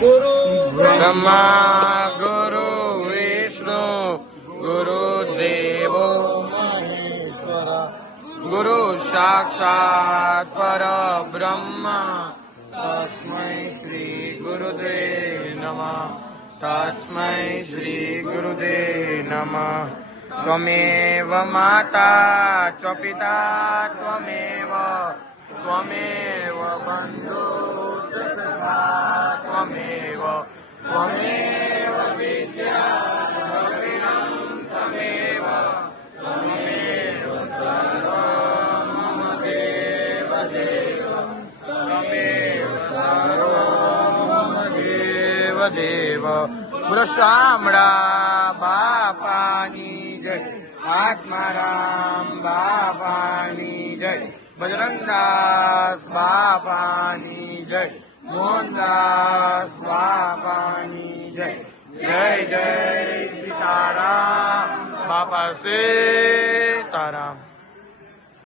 गुरु ब्रह्मा गुरु विष्णु गुरुदेवो महेश्वर गुरु साक्षात् परब्रह्म तस्मै श्री गुरुदेव नमः तस्मै श्री गुरुदेव नमः त्वमेव माता च पिता त्वमेव त्वमेव बन्धु त्वमेव त्वमेव विद्या द्रविणं त्वमेव त्वमेव सर्वं मम देव देव त्वमेव सर्वं मम देव देव शामळा बापानी जय आत्माराम बापानी जय बजरंगदास बापानी जय मोहनदास बापानी जय जय जय सीताराम बापा सीताराम।